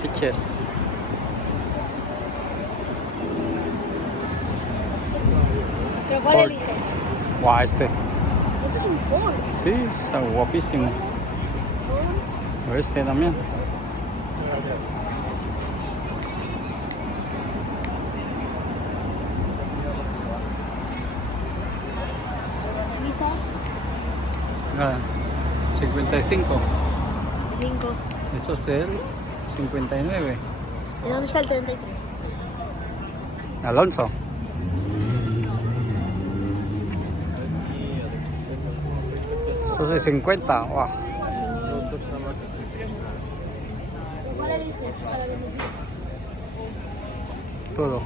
Switches. ¿Pero cuál Ford. eliges? Wow, este. Este es un Ford. Sí, está guapísimo. O este también. Suiza. Ah, 55. 5. Esto es el 59. ¿Y dónde está el 33? Alonso. Esto es 50. Wow. ¿Cuál eliges para elegir? Todo.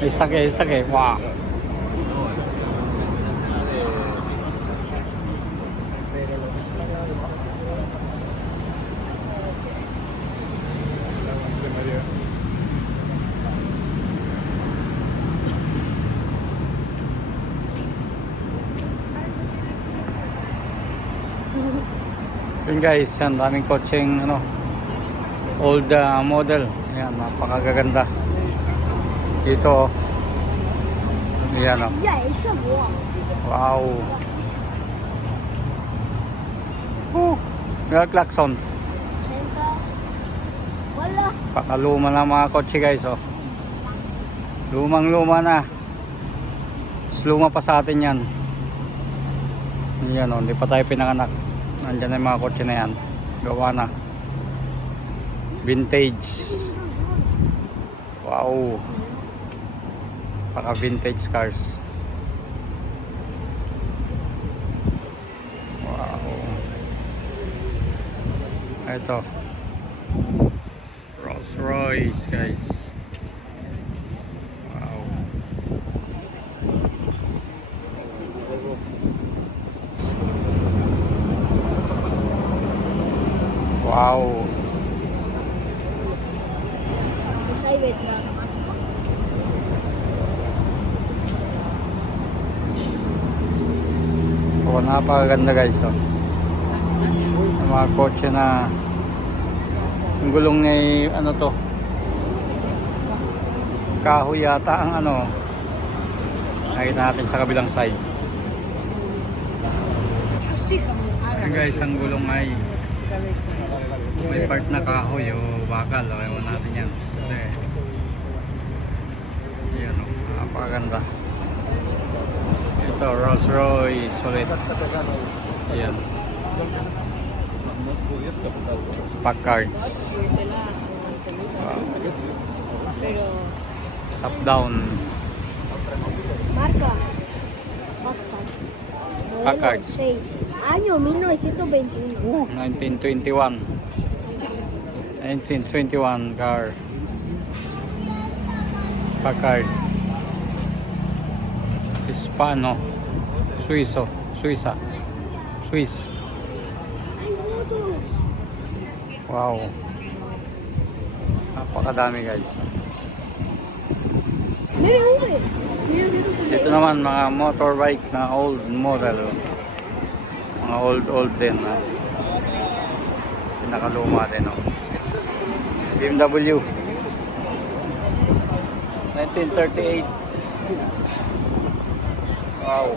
Esta que, wow. Yun guys, yan daming kotseng ano, old model. Yan, napakaganda. Dito, yan oh. Ya, esa boa. Wow. May klakson. 60. Wala. Pakaluma na mga kotse guys oh. Lumang luma na. Luma pa sa atin yan. Yan oh, hindi pa tayo pinanganak. Nandiyan na yung mga kotse na yan. Gawa na. Vintage. Wow. Paka vintage cars. Wow. Ito. Rolls Royce guys. Wow. Wow. Cybertruck. Oh, napakaganda guys oh. Yung mga kotse na yung gulong ay ano to, kahoy yata ang ano. Nakita natin sa kabilang side. Así como Ayan guys, ang gulong ay may part na kahoy o bakal o ewan natin yan. Kasi yan o, napakaganda. Ito Rolls Royce ulit. Ayan, Packards. Wow. Pero Top down. marca Packard. Packard. 6. Año 1921. 1921 car. Packard. Hispano. Suiza. Swiss. Hay motos. Wow. Napakadami guys. Mira, hombre. Mira, Dito naman mga motorbike na old model. Mga old din ha. Pinakaluma din oh. BMW 1938. Wow.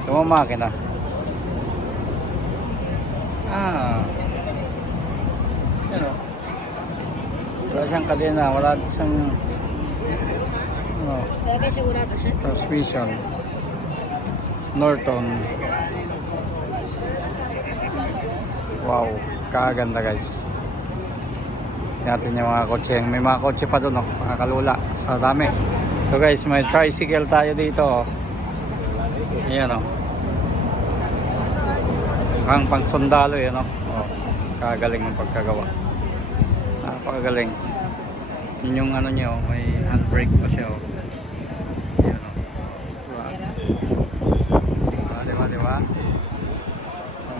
Ito mga makina. Yan o. Wala siyang kadena. Wala siyang ano, Pero que seguratas, ¿eh? transmission. Norton. Wow, kaganda guys. Natin yung mga kotse. May mga kotse pa doon, oh. Mga kalula. Sa dami. So guys, may tricycle tayo dito. Oh. Ayan oh. Pang sundalo yan oh. Oh. Kagaling ng pagkagawa. Napakagaling. Yun yung ano niya oh. May handbrake pa siya oh. Ayan oh. Diba? Diba?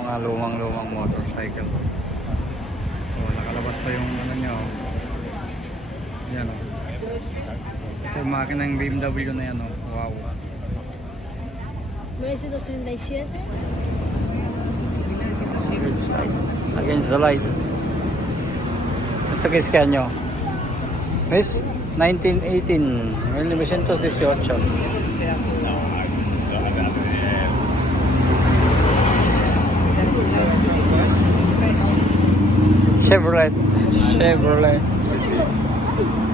mga lumang motorcycle. Oh, nakalabas pa yung ano niya, oh. Yan, oh. Ito yung makina ng BMW na yan, oh. Wow. 1937. Against the light. Gusto kayo scan nyo. Guys, 1918. 1918. Chevrolet.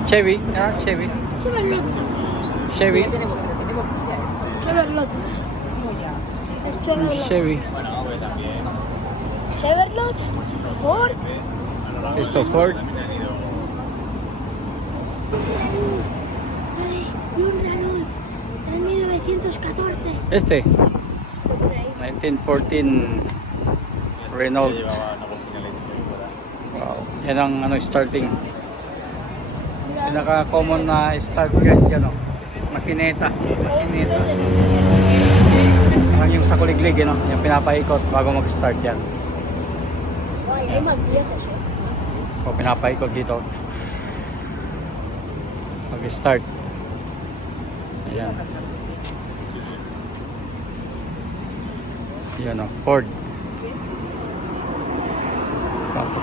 Chevy. Ah, Chevy. Chevrolet. Chevy. Chevrolet. Es Chevrolet. Chevy. Chevrolet. Ford. Esto Ford. Ay, y un Renault. En 1914. Este. 1914 Renault. Wow. Yan ang ano, starting. Pinaka-common na start guys yan, oh. Makineta. Parang yung sa kuliglig, yun, oh. Yung pinapaikot bago mag-start yan. Ay, hay más viejos, O pinapaikot dito. Mag-start. Ayan. Yan, oh. Ford.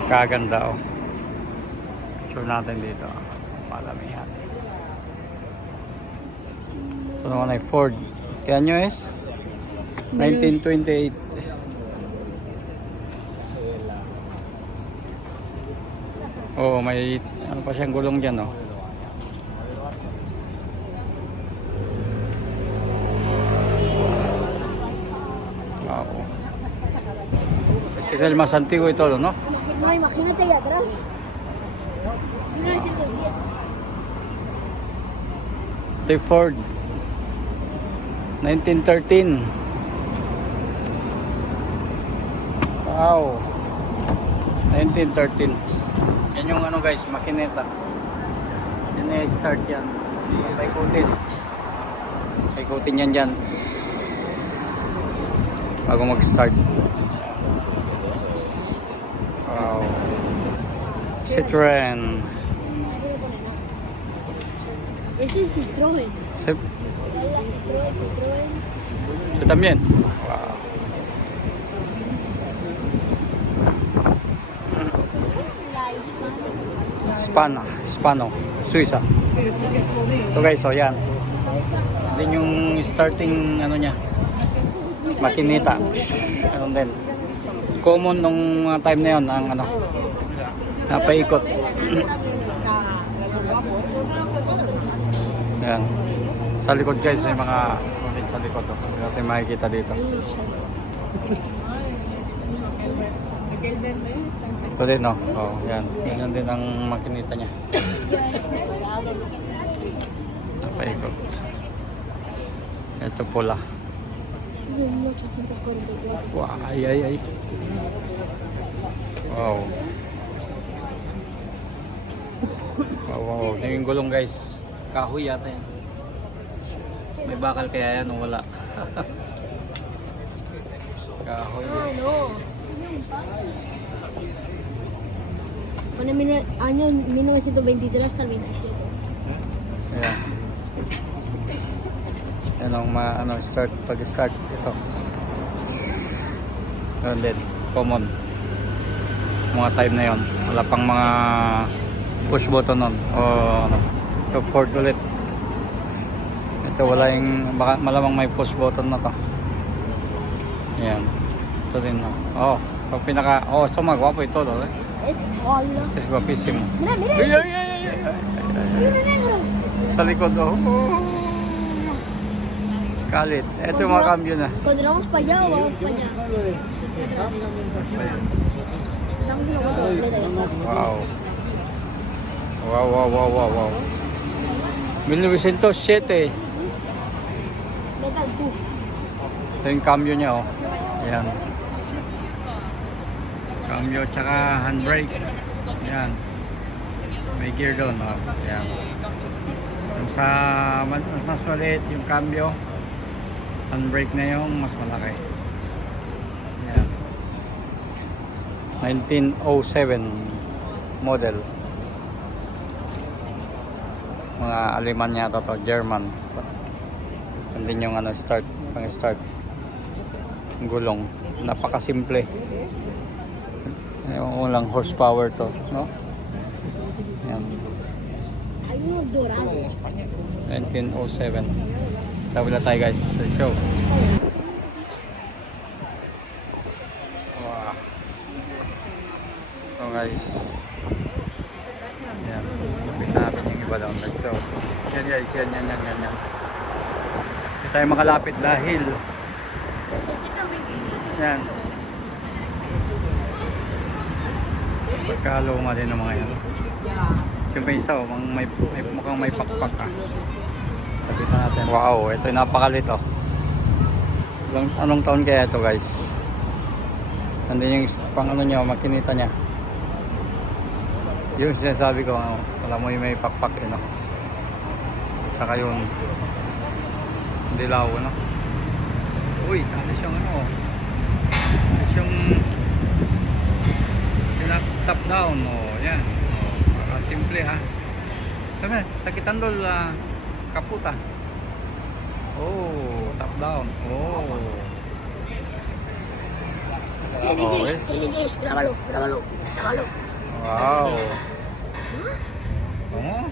Kaganda, oh. Picture natin dito. Malamihan. Ito naman ay Ford. Kaya nyo is 1928. Oh, may ano pa siyang gulong dyan, oh. Wow. Ese es el más antiguo y todo, ¿no? No, imagínate ahí atrás. 1907. Ito yung Ford 1913. Wow. 1913. Yan yung ano guys, makineta. Yan na start yan. Paikutin. Paikutin yan dyan. Bago mag-start. Wow. Citroen. Ese es Citroën. Hola, Citroën. Ito también. Wow. Esta es la hispana. Hispano. Suiza. Ito guys, so yan. Din yung starting ano niya. Makinita. Ano din. Common nung mga time na yun, ang ano, napaikot. Yan. Sa likod guys, may mga ulit sa likod. Hindi natin makikita dito. Ito din, no? Oh, yan. Yan din ang makinita niya. Napaikot. Ito pula. 1842. Wow, ay. Wow. Wow. Ito yung gulong guys. Kahoy yata yan. May bakal kaya yan o wala. Kahoy. Ah, no. Pone año 1923 hasta el 27. Ayan. Yan ang pag-start ito. Yan din, common. Mga time na yon. Wala pang mga push button nun. O ano, ito Ford ulit. Ito wala yung, baka malamang may push button na to. Yan. Ito din, no. Oh, ito pinaka, ito magwapo ito, no. Hola. Este es guapísimo. Mira, mira. Ay, Ese. ay, ay, ay, ay. Hay uno negro. Sa likod, oh. Kalit. Ito yung mga cambio na. Cuando vamos para allá o vamos para allá. Damos una vuelta completa y ya está. Wow. Wow. 1907. Metal tú. Ito yung cambio niya, oh. Ayan. Cambio tsaka handbrake. Ayan. May gear doon, oh. Ayan. Yung sa mas maliit yung cambio, handbrake na yung mas malaki. Ayan. 1907 model. Mga Aleman yata to, German. Andun yung ano, start, pang start. Gulong. Napakasimple. Yung ulang horsepower to, no? Yan. Hay uno dorado. 1907. Sabi na tayo guys. So, wow. So guys. Yan. Lapit namin yung iba down. Let's go. Yan guys. Yan. Hindi tayo makalapit dahil yan. Pagkaluma din ng mga yan. Yung pa isa, mukhang may pakpak ah. Sabitan natin. Wow, ito yung napakalito. Anong taon kaya ito guys? Nandun yung pang ano nyo, makinita nya. Yung sinasabi ko, alam mo yung may pakpak eh, no? Saka yun, dilaw, no? Uy, alis yung ano, alis yung top down, oh, yan. Oh, simple ha. Sabi, sakitandol kaputa. Oh, top down. Oh. Tienes, grábalo. Wow. Oh. ¿Cómo?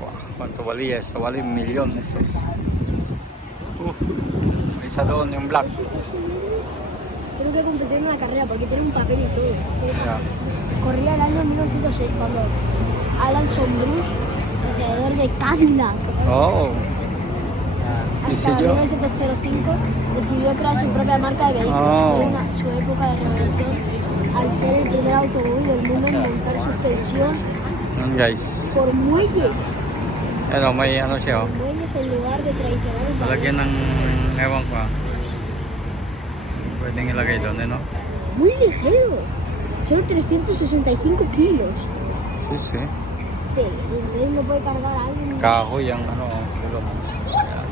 Wow, cuánto valía eso? Vale 1,000,000 esos. May isa doon yung black. Creo que competí en una carrera porque tiene un papel y todo. Yeah. Corría el año 1906 cuando Alan Sombrus, alrededor de Cadillac, Oh. Dice hasta yo. 1905, decidió crear su propia marca de vehículos. Oh. Fue su época de revolución al ser el primer automóvil del mundo en montar suspensión Yan guys. por muelles. Ano, may ano siya oh. Muelles en lugar de tradicionales Lalagyan ng ewan ko ah. Pwedeng ilagay doon, ano? Muy ligero, solo 365 kilos. Sí, sí. Sí, entonces no puede cargar a alguien. Kahoy ang ano, gulong. Yan.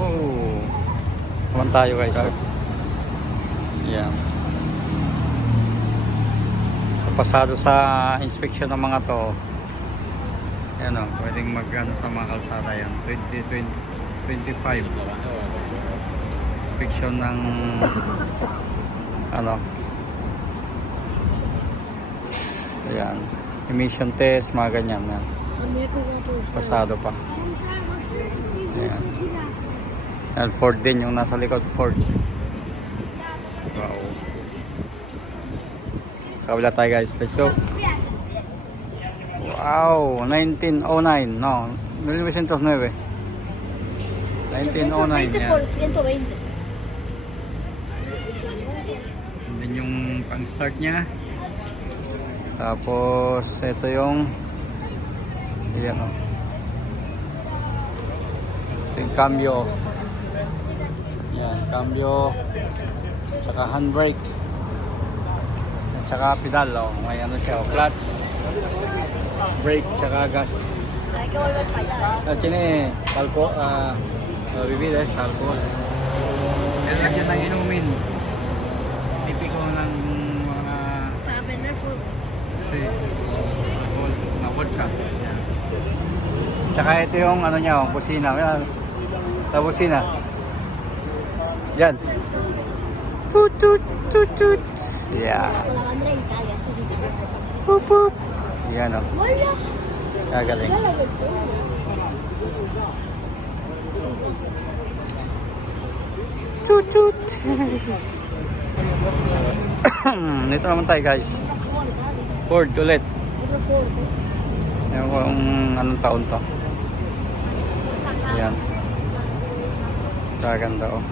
Oh. Kuman tayo guys. Yan. Pasado sa inspection ng mga to. Yan o, pwedeng mag ano, sa mga kalsada yan. 25. Inspection ng ano. Ayan. Emission test, mga ganyan. Yan. Pasado pa. Ayan. Yan, Ford din yung nasa likod. Ford. Wow. Sa kabila tayo guys. Let's go. Wow. 1909. No. 1909. 1909 yan. Por 120. Yan yung pang start nya. Tapos ito yung yan o. Ito yung cambio. Yan, cambio. Tsaka handbrake. At saka pedal o. May ano siya o. Clutch. Brake. Tsaka gas. Hay que volver para allá. At yun eh. Alcohol. Bebidas. Alcohol. Yan lang yun ang inumin. Tipiko ng mga Para prender fuego. sí, alcohol na vodka. Yan. Tsaka ito yung ano niya, oh, busina. Yan. Sa busina. Yan. Tut tut tut tut. Yeah. Con la bandera de Italia, esto sí te pasa. Pup pup. Yan o. ¡Hola! Gagaling. Mira la del fuego. Tut tut. Dito naman tayo guys. Ford ulit. Otro Ford. Ewan ko kung anong taon to. Yan. Kaganda oh.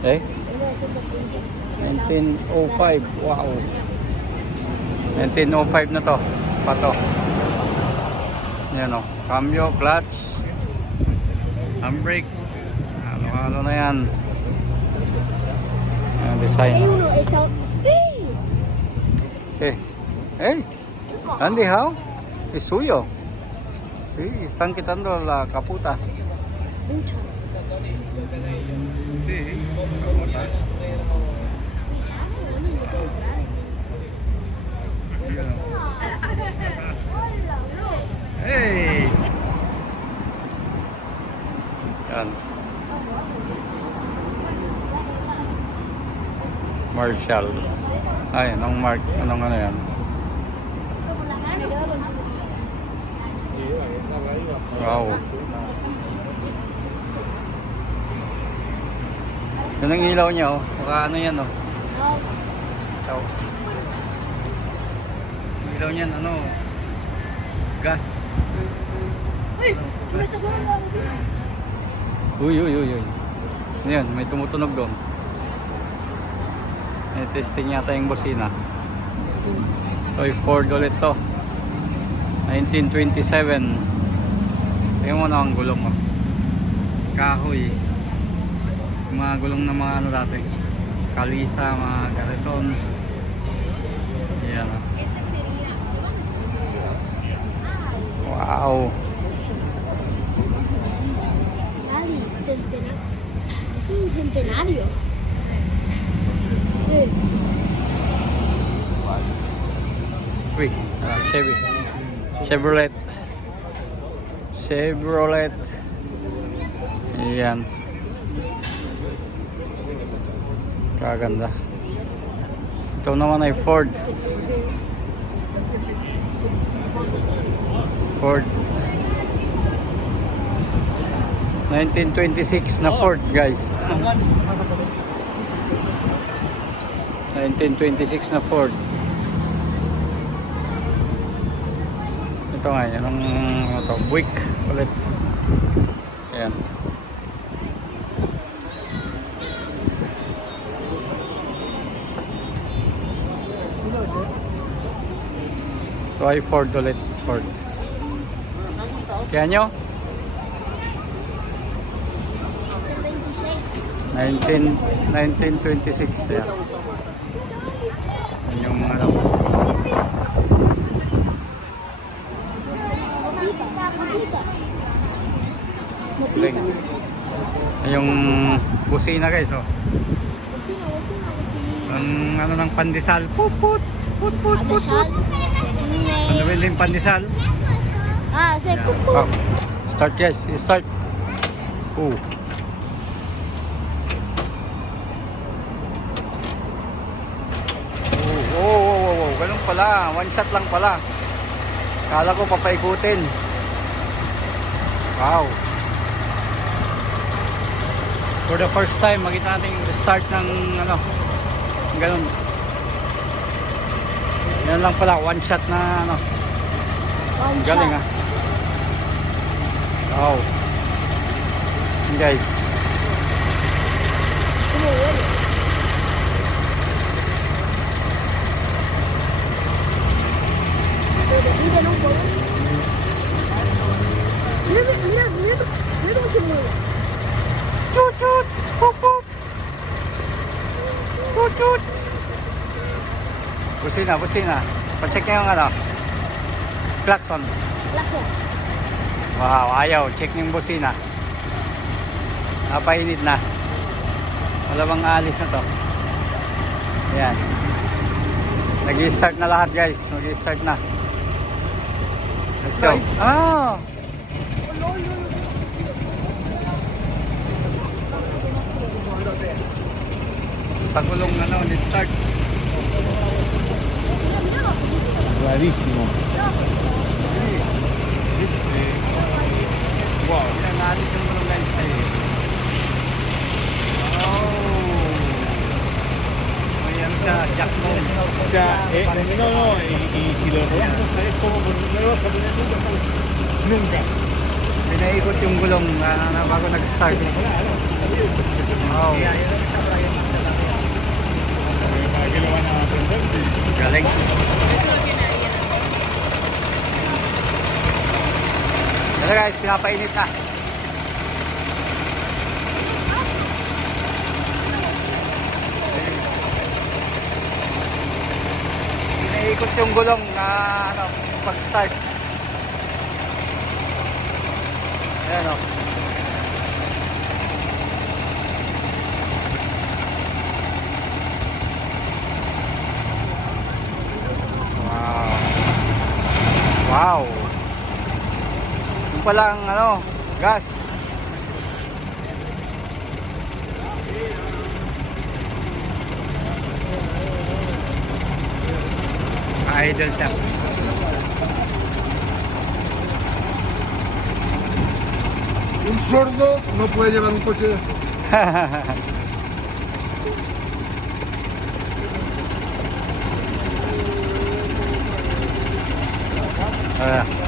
Eh? 1905. Wow. 1905 na to. Pato. Yan o. Cambio, clutch, handbrake. Ano? Ano na yan? Ang design. Hay uno, está... ¡Ey! Eh, hey, Andy, how? Es suyo. Sí, están quitando la caputa. Mucha. Sí, caputa. Hey! Yan. Marshall. Ay, anong ano yan? Wow. Yan ang ilaw niya, oh. Baka ano yan, oh. So, ilaw niyan, ano? Gas. ¡Ay! ¿Qué está sonando? Uy. Yan, may tumutunog doon. May testing yata yung busina. Toy Ford ulit to. 1927. Tingnan mo na ang gulong, oh. Kahoy. Yung mga gulong ng mga ano dati. Kalisa, mga kariton. Yan, oh. Wow. Nadie, centenario. Esto es un centenario. Sí. Uy, Chevy. Chevrolet. Ayan. Kaganda. Ito naman ay Ford. Ford. 1926 na Ford, guys. 1926 na Ford. Ito nga, yan ang ano to, Buick ulit. Ayan. Ito ay Ford ulit. Ford. Kaya nyo? 1926. Yan. Yan yung mga lang. Galing. Yan yung busina, guys, oh. Ang ano ng pandesal. Put. Pandesal. Ano ba yung pandesal? Ah, hace Yan. pupu. Oh. Start, guys. Start. Oh. Oh. Ganun pala. One shot lang pala. Kala ko papaikutin. Wow. For the first time, makita natin yung start ng ano, ganun. Yan lang pala, one shot na ano. One Galing, shot. ah. Wow. Guys. ¿Cómo huele? Pero te pican un poco. Mira cómo se mueve. Chut. Pop. Chut. Busina. Pa-check nyo yung ano. Klaxon. Lazo. Wow, ayaw. Check yung busina. Napainit na. Wala bang alis na to. Ayan. Nag-i-start na lahat, guys. Nag-i-start na. Let's go. Ah! Sa gulong ano, start. Bravissimo. Wow. Yan, naalis yung gulong, guys. Oh! May ano siya, jack mode. O sea, y lo rompes, ¿sabes cómo? Porque no lo vas a poner nunca. Pinaikot yung gulong na bago nag-start. Wow. ¿Para qué lo van a aprender? Galing. Ito, guys, pinapainit na. umiikot yung gulong na ano, pag-start. Ayan o. Wow. Wow. Yung palang ano, gas. Idol siya. Un sordo no puede llevar un coche de estos.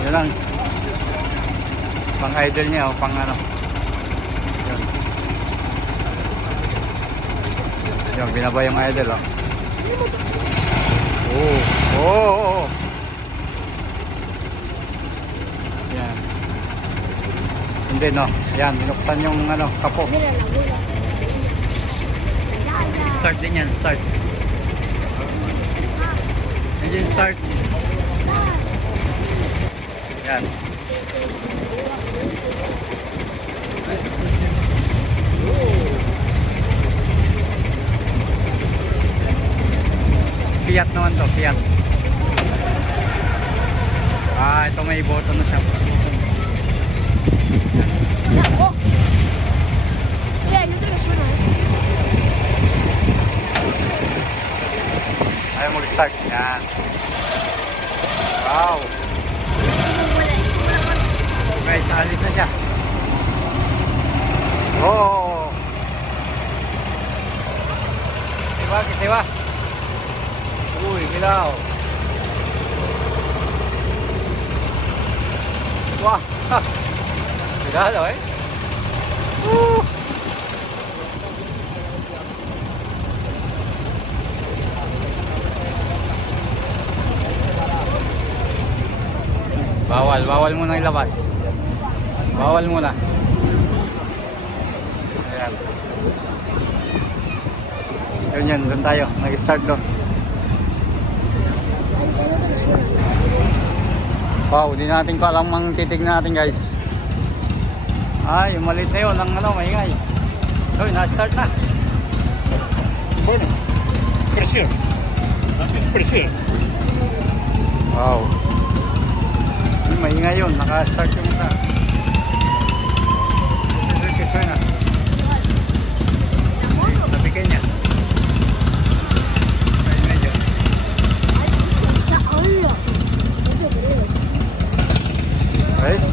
Yun lang. Pang idol niya o pang ano. Yun. Yun, binaba yung idol o. Oh. Oh. Yan. Hindi no. Yan, binuksan yung ano, kapo. Mira la abuela. Start din yan, start. Engine start. Yan. Fiat naman to, Fiat. Ito may button na siya. Oh. Mira, no te lo suena. Ayaw mag-start. Yan. Wow. Guys, alis na siya. Oh. Kitiwa. Uy, kilaw. Wah. Kilalo eh. Bawal muna ilabas. Bawal muna. Ayan. Yun, doon tayo. Nag-start doon. Wow, di natin ko alam ang titig natin guys. Yung maliit na yun, ang ano, maingay. Uy, na-start na. Bueno, presión. Presión. Wow. Maingay yun, naka-start yung isa. Ito yung suena. Sabi kanya. Maingay yun. Ay, esa olla. No te creo. Guys?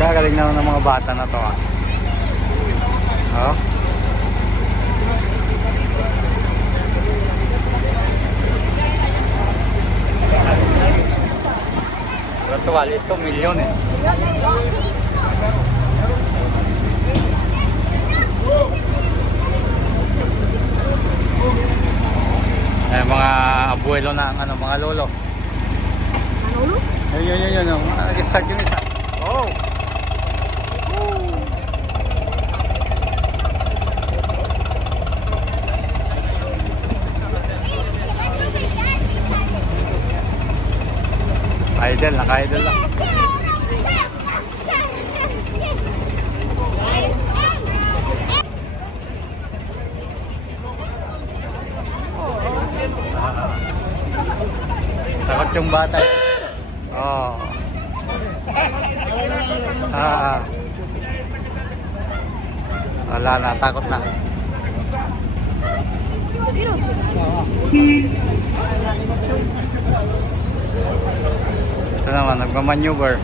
Kagaling naman ng mga bata na to ah. Oh. Esto vale esos millones. Mga abuelo na ano, mga lolo. ¿Manolo? Yun. Nag-start yung isa. Oh! Idol, naka-idol lang. Takot yung bata. Oh. Wala na, takot na. Ito naman, nagmamaneuver.